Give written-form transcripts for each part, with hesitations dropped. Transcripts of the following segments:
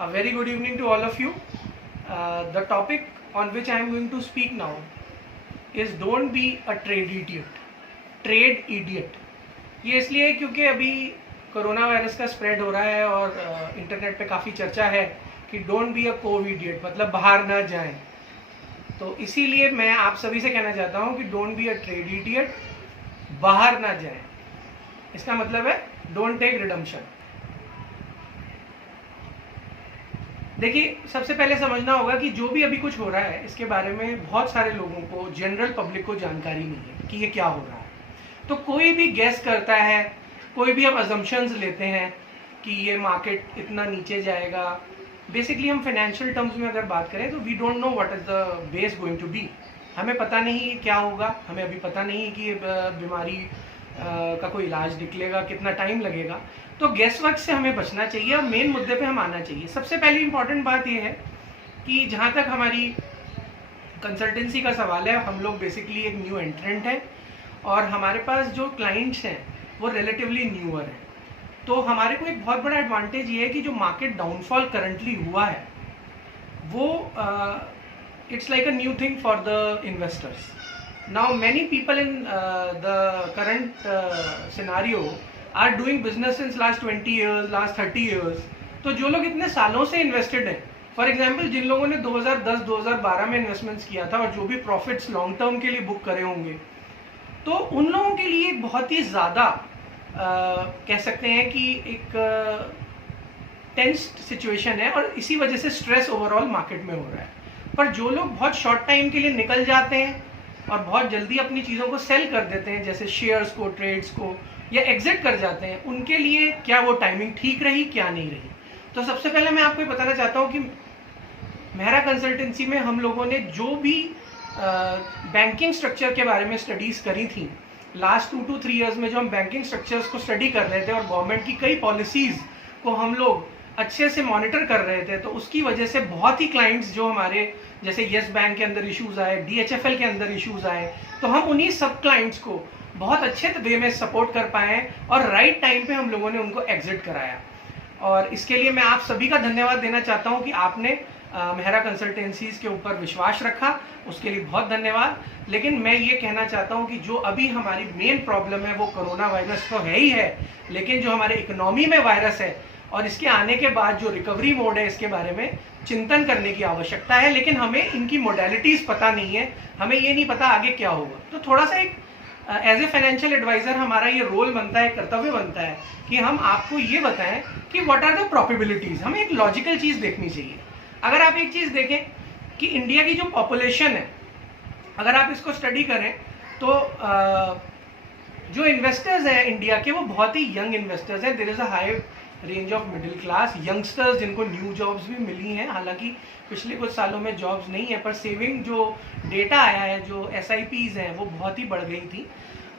A very good evening to all of you. The topic on which I am going to speak now is don't be a trade idiot. Trade idiot. ये इसलिए क्योंकि अभी corona virus का spread हो रहा है और internet पे काफ़ी चर्चा है कि डोंट बी अ कोविडियट, मतलब बाहर ना जाएं। तो इसीलिए मैं आप सभी से कहना चाहता हूं कि don't be a trade idiot, बाहर ना जाएं। इसका मतलब है डोंट टेक रिडम्पशन। देखिए, सबसे पहले समझना होगा कि जो भी अभी कुछ हो रहा है इसके बारे में बहुत सारे लोगों को, जनरल पब्लिक को जानकारी नहीं है कि ये क्या हो रहा है। तो कोई भी गेस करता है, कोई भी हम अजम्पशंस लेते हैं कि ये मार्केट इतना नीचे जाएगा। बेसिकली हम फाइनेंशियल टर्म्स में अगर बात करें तो we don't know what is the base going to be. हमें पता नहीं क्या होगा, हमें अभी पता नहीं कि बीमारी का कोई इलाज निकलेगा, कितना टाइम लगेगा। तो गेस वर्क से हमें बचना चाहिए और मेन मुद्दे पे हम आना चाहिए। सबसे पहली इंपॉर्टेंट बात यह है कि जहाँ तक हमारी कंसल्टेंसी का सवाल है, हम लोग बेसिकली एक न्यू एंट्रेंट हैं और हमारे पास जो क्लाइंट्स हैं वो रिलेटिवली न्यूअर हैं। तो हमारे को एक बहुत बड़ा एडवांटेज ये है कि जो मार्केट डाउनफॉल करंटली हुआ है वो it's like a new thing for the investors. Now many people in the current scenario are doing business since last 20 years, last 30 years. तो जो लोग इतने सालों से इन्वेस्टेड हैं, फॉर एग्जाम्पल जिन लोगों ने 2010-2012 में इन्वेस्टमेंट्स किया था और जो भी प्रॉफिट्स लॉन्ग टर्म के लिए बुक करे होंगे, तो उन लोगों के लिए बहुत ही ज़्यादा कह सकते हैं कि एक टेंस्ड सिचुएशन है और इसी वजह से स्ट्रेस ओवरऑल मार्केट में हो रहा है। पर जो लोग बहुत शॉर्ट टाइम के लिए निकल जाते हैं और बहुत जल्दी अपनी चीज़ों को सेल कर देते हैं, जैसे शेयर्स को, ट्रेड्स को, या एग्जिट कर जाते हैं, उनके लिए क्या वो टाइमिंग ठीक रही, क्या नहीं रही। तो सबसे पहले मैं आपको बताना चाहता हूँ कि मेहरा कंसल्टेंसी में हम लोगों ने जो भी बैंकिंग स्ट्रक्चर के बारे में स्टडीज़ करी थी लास्ट 2 to 3 ईयर्स में, जो हम बैंकिंग स्ट्रक्चर्स को स्टडी कर रहे थे और गवर्नमेंट की कई पॉलिसीज़ को हम लोग अच्छे से मॉनिटर कर रहे थे, तो उसकी वजह से बहुत ही क्लाइंट्स जो हमारे, जैसे येस बैंक के अंदर इश्यूज़ आए, DHFL के अंदर इश्यूज़ आए, तो हम उन्हीं सब क्लाइंट्स को बहुत अच्छे वे में सपोर्ट कर पाए और राइट टाइम पे हम लोगों ने उनको एग्जिट कराया। और इसके लिए मैं आप सभी का धन्यवाद देना चाहता हूं कि आपने मेहरा कंसल्टेंसीज के ऊपर विश्वास रखा, उसके लिए बहुत धन्यवाद। लेकिन मैं ये कहना चाहता हूं कि जो अभी हमारी मेन प्रॉब्लम है वो कोरोना वायरस तो है ही है, लेकिन जो हमारे इकोनॉमी में वायरस है और इसके आने के बाद जो रिकवरी मोड है, इसके बारे में चिंतन करने की आवश्यकता है। लेकिन हमें इनकी मोडेलिटीज पता नहीं है, हमें ये नहीं पता आगे क्या होगा। तो थोड़ा सा एक एज ए फाइनेंशियल एडवाइजर हमारा ये रोल बनता है, कर्तव्य बनता है कि हम आपको ये बताएं कि व्हाट आर द प्रोबेबिलिटीज। हमें एक लॉजिकल चीज देखनी चाहिए। अगर आप एक चीज देखें कि इंडिया की जो पॉपुलेशन है, अगर आप इसको स्टडी करें तो जो इन्वेस्टर्स हैं इंडिया के वो बहुत ही यंग इन्वेस्टर्स हैं। There is a high range of middle class youngsters जिनको न्यू जॉब्स भी मिली हैं। हालांकि पिछले कुछ सालों में जॉब्स नहीं है, पर सेविंग जो डेटा आया है, जो SIPs हैं, वो बहुत ही बढ़ गई थी।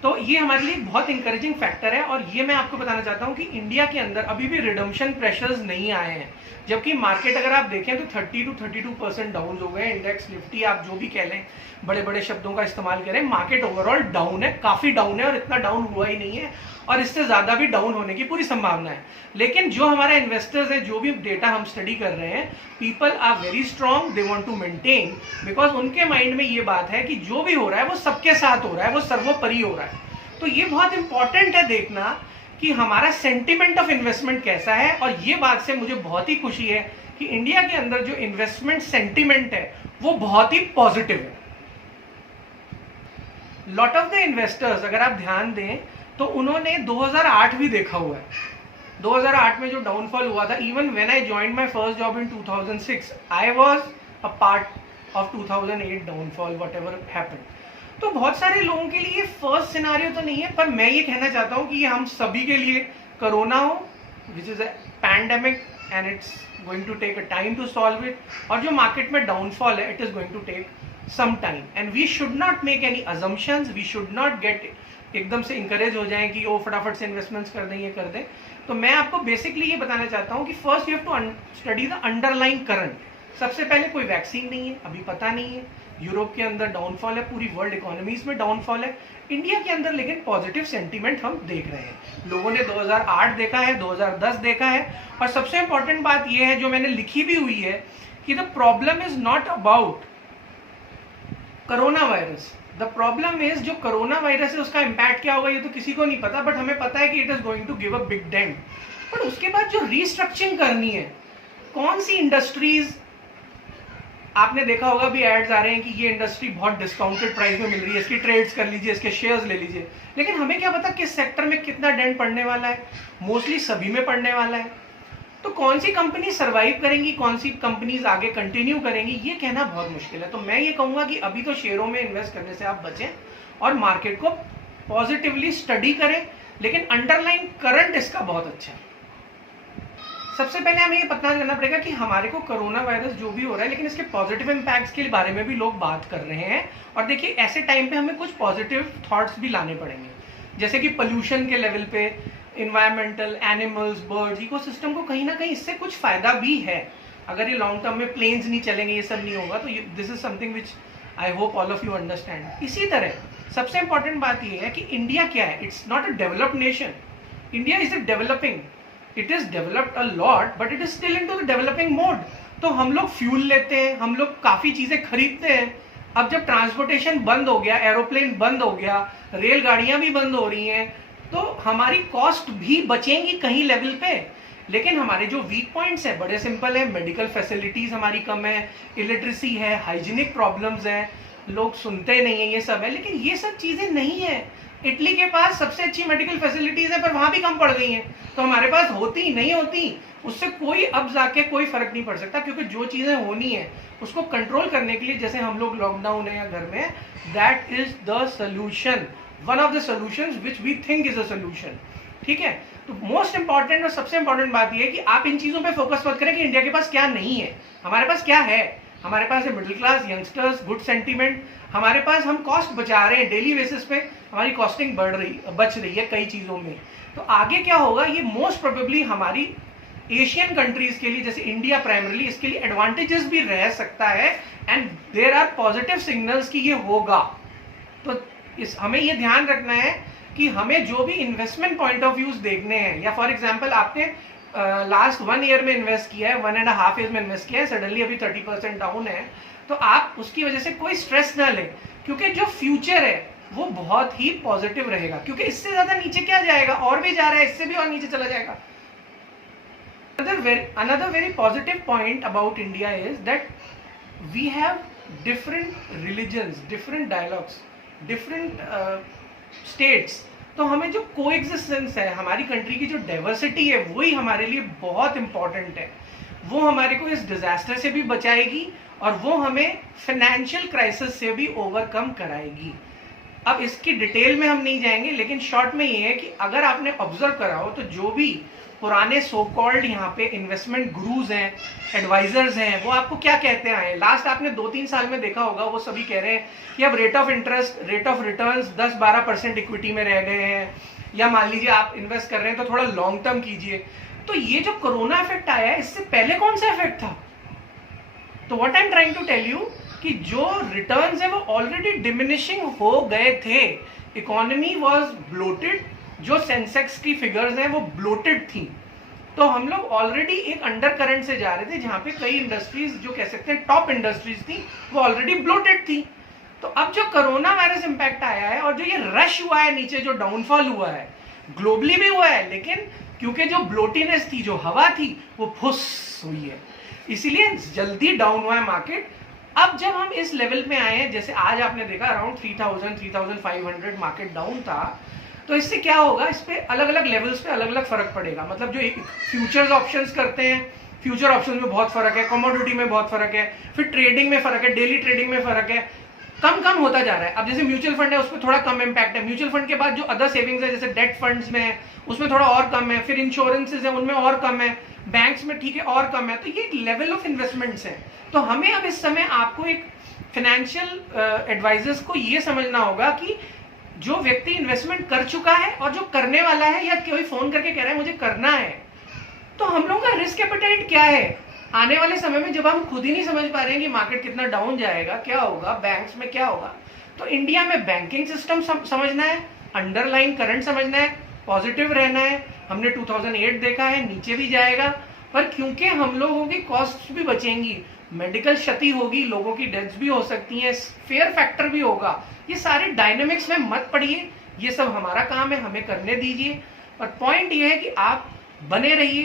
तो ये हमारे लिए बहुत इंकरेजिंग फैक्टर है। और ये मैं आपको बताना चाहता हूँ कि इंडिया के अंदर अभी भी रिडम्पशन प्रेशर्स नहीं आए हैं, जबकि मार्केट अगर आप देखें तो 30 to 32% डाउन हो गए। इंडेक्स, निफ्टी, आप जो भी कह लें, बड़े बड़े शब्दों का इस्तेमाल करें, मार्केट ओवरऑल डाउन है, काफ़ी डाउन है और इतना डाउन हुआ ही नहीं है और इससे ज़्यादा भी डाउन होने की पूरी संभावना है। लेकिन जो हमारे इन्वेस्टर्स हैं, जो भी डेटा हम स्टडी कर रहे हैं, people are very strong, they want to maintain, because उनके माइंड में ये बात है कि जो भी हो रहा है वो सबके साथ हो रहा है, वो सर्वोपरि हो रहा है। तो ये बहुत इंपॉर्टेंट है देखना कि हमारा सेंटिमेंट ऑफ इन्वेस्टमेंट कैसा है। और ये बात से मुझे बहुत ही खुशी है कि इंडिया के अंदर जो इन्वेस्टमेंट सेंटिमेंट है वो बहुत ही पॉजिटिव है। लॉट ऑफ द इन्वेस्टर्स, अगर आप ध्यान दें तो उन्होंने 2008 भी देखा हुआ है। 2008 में जो डाउनफॉल हुआ था, even when I joined my first job in 2006, I was a part of 2008 downfall, whatever happened. तो बहुत सारे लोगों के लिए फर्स्ट सिनारियो तो नहीं है, पर मैं ये कहना चाहता हूँ कि ये हम सभी के लिए, कोरोना हो which is a pandemic and it's going to take a time to solve it, और जो मार्केट में डाउनफॉल है, it is going to take some time and we should not make any assumptions, we should not get एकदम से encourage हो जाएं कि वो फटाफट से इन्वेस्टमेंट्स कर दें, ये कर दें। तो मैं आपको बेसिकली ये बताना चाहता हूँ कि first you have to study the underlying current. सबसे पहले कोई वैक्सीन नहीं है, अभी पता नहीं है यूरोप के अंदर डाउनफॉल है, पूरी वर्ल्ड इकोनॉमीज में डाउनफॉल है, इंडिया के अंदर लेकिन पॉजिटिव सेंटीमेंट हम देख रहे हैं। लोगों ने 2008 देखा है, 2010 देखा है, और सबसे इंपॉर्टेंट बात यह है जो मैंने लिखी भी हुई है कि the problem is not about corona virus, the problem is जो कोरोना वायरस है उसका इम्पैक्ट क्या होगा ये तो किसी को नहीं पता, बट हमें पता है कि it is going to give a big dent. But उसके बाद जो रीस्ट्रक्चरिंग करनी है, कौन सी इंडस्ट्रीज, आपने देखा होगा भी एड्स आ रहे हैं कि ये इंडस्ट्री बहुत डिस्काउंटेड प्राइस में मिल रही है, इसकी ट्रेड्स कर लीजिए, इसके शेयर्स ले लीजिए, लेकिन हमें क्या पता किस सेक्टर में कितना डेंट पड़ने वाला है, मोस्टली सभी में पड़ने वाला है। तो कौन सी कंपनी सर्वाइव करेंगी, कौन सी कंपनीज आगे कंटिन्यू करेंगी, ये कहना बहुत मुश्किल है। तो मैं ये कहूंगा कि अभी तो शेयरों में इन्वेस्ट करने से आप बचें और मार्केट को पॉजिटिवली स्टडी करें, लेकिन अंडरलाइन करंट इसका बहुत अच्छा है। सबसे पहले हमें ये पता करना पड़ेगा कि हमारे को कोरोना वायरस जो भी हो रहा है, लेकिन इसके पॉजिटिव इम्पैक्ट्स के बारे में भी लोग बात कर रहे हैं। और देखिए ऐसे टाइम पे हमें कुछ पॉजिटिव थॉट्स भी लाने पड़ेंगे, जैसे कि पोल्यूशन के लेवल पे, इन्वायरमेंटल, एनिमल्स, बर्ड्स, इकोसिस्टम को कहीं ना कहीं इससे कुछ फायदा भी है। अगर ये लॉन्ग टर्म में प्लेन्स नहीं चलेंगे, ये सब नहीं होगा, तो this is something which I hope all of you understand. इसी तरह सबसे इंपॉर्टेंट बात ये है कि इंडिया क्या है, it's not a developed nation, India is a developing, it is developed a lot but it is still into the developing mode. तो हम लोग फ्यूल लेते हैं, हम लोग काफी चीजें खरीदते हैं। अब जब ट्रांसपोर्टेशन बंद हो गया, एरोप्लेन बंद हो गया, रेलगाड़ियां भी बंद हो रही हैं, तो हमारी कॉस्ट भी बचेंगी कहीं लेवल पे। लेकिन हमारे जो वीक पॉइंट्स हैं बड़े सिंपल है, मेडिकल फैसिलिटीज हमारी कम है, इलिटरेसी है, हाइजीनिक प्रॉब्लम्स हैं, लोग सुनते नहीं है, ये सब है। लेकिन ये सब चीजें नहीं है। इटली के पास सबसे अच्छी मेडिकल फैसिलिटीज है पर वहां भी कम पड़ गई हैं, तो हमारे पास होती नहीं होती उससे कोई अब जाके कोई फर्क नहीं पड़ सकता, क्योंकि जो चीजें होनी है उसको कंट्रोल करने के लिए, जैसे हम लोग लॉकडाउन है या घर में, that is the solution, one of the solutions which we think is a solution. ठीक है, तो मोस्ट इंपॉर्टेंट और सबसे इंपॉर्टेंट बात यह है कि आप इन चीजों पे फोकस मत करें कि इंडिया के पास क्या नहीं है। हमारे पास क्या है, हमारे पास है middle class, youngsters, good sentiment, हमारे पास हम कॉस्ट बचा रहे हैं, डेली बेसिस पे हमारी कॉस्टिंग बच रही है कई चीजों में। तो आगे क्या होगा, ये मोस्ट प्रोबेबली हमारी एशियन कंट्रीज के लिए, जैसे इंडिया प्राइमरली, इसके लिए एडवांटेजेस भी रह सकता है, and there are positive signals कि ये होगा। तो हमें ये ध्यान रखना है कि हमें जो भी इन्वेस्टमेंट पॉइंट ऑफ व्यूज देखने हैं, या फॉर एग्जांपल आपने लास्ट 1 ईयर में इन्वेस्ट किया है, 1.5 ईयर में इन्वेस्ट किया है, सडनली अभी 30% डाउन है, तो आप उसकी वजह से कोई स्ट्रेस ना लें, क्योंकि जो फ्यूचर है वो बहुत ही पॉजिटिव रहेगा, क्योंकि इससे ज्यादा नीचे क्या जाएगा, और भी जा रहा है, इससे भी और नीचे चला जाएगा। Another very positive point about India is that we have different religions, different dialogues, different states. तो हमें जो कोएग्जिस्टेंस है, हमारी कंट्री की जो डाइवर्सिटी है, वही हमारे लिए बहुत इंपॉर्टेंट है। वो हमारे को इस डिजास्टर से भी बचाएगी और वो हमें फाइनेंशियल क्राइसिस से भी ओवरकम कराएगी। अब इसकी डिटेल में हम नहीं जाएंगे, लेकिन शॉर्ट में ये है कि अगर आपने ऑब्जर्व करा हो तो जो भी पुराने सो कॉल्ड यहाँ पे इन्वेस्टमेंट गुरुज हैं, एडवाइजर्स हैं, वो आपको क्या कहते हैं, लास्ट आपने 2-3 साल में देखा होगा, वो सभी कह रहे हैं कि अब rate of interest, rate of returns 10-12% equity में रह गए हैं, या मान लीजिए आप इन्वेस्ट कर रहे हैं तो थोड़ा लॉन्ग टर्म कीजिए। तो ये जो कोरोना इफेक्ट आया है, इससे पहले कौन सा इफेक्ट था? तो what I am trying to tell you कि जो रिटर्न्स है वो ऑलरेडी डिमिनिशिंग हो गए थे, इकोनॉमी वाज ब्लोटेड, जो सेंसेक्स की फिगर्स हैं वो ब्लोटेड थी। तो हम लोग ऑलरेडी एक अंडर करंट से जा रहे थे, जहां पे कई इंडस्ट्रीज जो कह सकते हैं टॉप इंडस्ट्रीज थी, वो ऑलरेडी ब्लोटेड थी। तो अब जो कोरोना वायरस इंपैक्ट आया है और जो ये रश हुआ है नीचे, जो डाउनफॉल हुआ है, ग्लोबली भी हुआ है, लेकिन क्योंकि जो ब्लोटीनेस थी, जो हवा थी, वो फुस हुई है, इसीलिए जल्दी डाउन हुआ है मार्केट। अब जब हम इस लेवल में आए हैं, जैसे आज आपने देखा अराउंड 3000-3500 मार्केट डाउन था, तो इससे क्या होगा, इस पे अलग अलग लेवल्स पे अलग अलग फर्क पड़ेगा। मतलब जो फ्यूचर्स ऑप्शंस करते हैं, फ्यूचर ऑप्शंस में बहुत फर्क है, कमोडिटी में बहुत फर्क है, फिर ट्रेडिंग में फर्क है, डेली ट्रेडिंग में फर्क है, कम होता जा रहा है। अब जैसे म्यूचुअल फंड है, उसमें थोड़ा कम इम्पैक्ट है, म्यूचुअल फंड के बाद जो अदर सेविंग्स है, जैसे डेट फंड्स में है, उसमें थोड़ा और कम है, फिर इंश्योरेंसेज है, उनमें और कम है, बैंक्स में ठीक है और कम है। तो ये लेवल ऑफ इन्वेस्टमेंट्स है। तो हमें अब इस समय आपको एक फाइनेंशियल एडवाइजर्स को ये समझना होगा कि जो व्यक्ति इन्वेस्टमेंट कर चुका है और जो करने वाला है, या कोई फोन करके कह रहा है मुझे करना है, तो हम लोगों का रिस्क एपेटाइट क्या है, आने वाले समय में जब हम खुद ही नहीं समझ पा रहे हैं कि मार्केट कितना डाउन जाएगा, क्या होगा, बैंक्स में क्या होगा, तो इंडिया में बैंकिंग सिस्टम समझना है, अंडरलाइन करंट समझना है, पॉजिटिव रहना है। हमने 2008 देखा है, नीचे भी जाएगा, पर क्योंकि हम लोगों की कॉस्ट भी बचेंगी, मेडिकल क्षति होगी, लोगों की डेथ्स भी हो सकती हैं, फेयर फैक्टर भी होगा, ये सारे डायनेमिक्स में मत पड़िए, ये सब हमारा काम है, हमें करने दीजिए। पर पॉइंट ये है कि आप बने रहिए,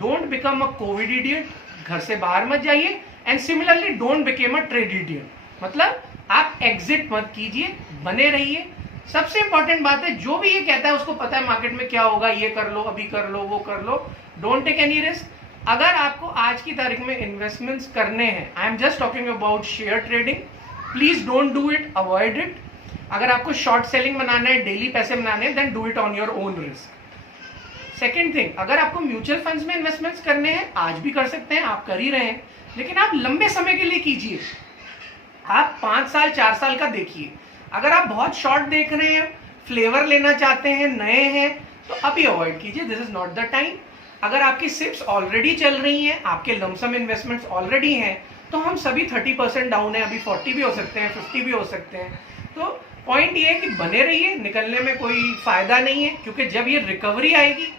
don't become a Covid idiot, घर से बाहर मत जाइए, and similarly don't become a trade idiot, मतलब आप एग्जिट मत कीजिए, बने रहिए। सबसे इंपॉर्टेंट बात है, जो भी ये कहता है उसको पता है मार्केट में क्या होगा, ये कर लो, अभी कर लो, वो कर लो, डोंट टेक एनी रिस्क। अगर आपको आज की तारीख में इन्वेस्टमेंट्स करने हैं, I am just talking about share trading, please don't do it, avoid it. अगर आपको शॉर्ट सेलिंग बनाना है, डेली पैसे बनाने हैं, then do it on your own risk. Second thing, अगर आपको म्यूचुअल फंड्स में इन्वेस्टमेंट्स करने हैं, आज भी कर सकते हैं, आप कर ही रहे हैं, लेकिन आप लंबे समय के लिए कीजिए, आप 5 साल 4 साल का देखिए। अगर आप बहुत शॉर्ट देख रहे हैं, फ्लेवर लेना चाहते हैं, नए हैं, तो अभी अवॉइड कीजिए, this is not the time. अगर आपकी सिप्स ऑलरेडी चल रही हैं, आपके लमसम इन्वेस्टमेंट्स ऑलरेडी हैं, तो हम सभी 30% डाउन है, अभी 40 भी हो सकते हैं, 50 भी हो सकते हैं। तो पॉइंट ये है कि बने रहिए, निकलने में कोई फायदा नहीं है, क्योंकि जब ये रिकवरी आएगी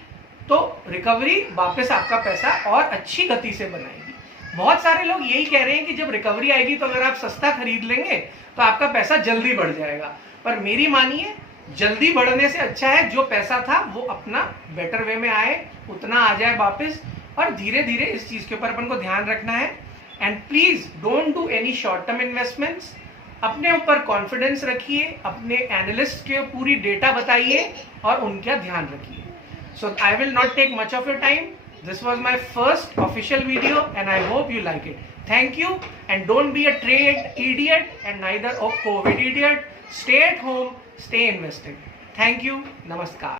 तो रिकवरी वापस आपका पैसा और अच्छी गति से बनाएगी। बहुत सारे लोग यही कह रहे हैं कि जब रिकवरी आएगी तो अगर आप सस्ता खरीद लेंगे तो आपका पैसा जल्दी बढ़ जाएगा, पर मेरी मानिए, जल्दी बढ़ने से अच्छा है जो पैसा था वो अपना बेटर वे में आए, उतना आ जाए वापस, और धीरे धीरे इस चीज के ऊपर अपन को ध्यान रखना है। And please don't do any short term investments, अपने ऊपर कॉन्फिडेंस रखिए, अपने एनालिस्ट के पूरी डेटा बताइए और उनका ध्यान रखिए। So I will not take much of your time. This was my first official video and I hope you like it. Thank you, and don't be a trade idiot and neither a COVID idiot. Stay at home, stay invested. Thank you. Namaskar.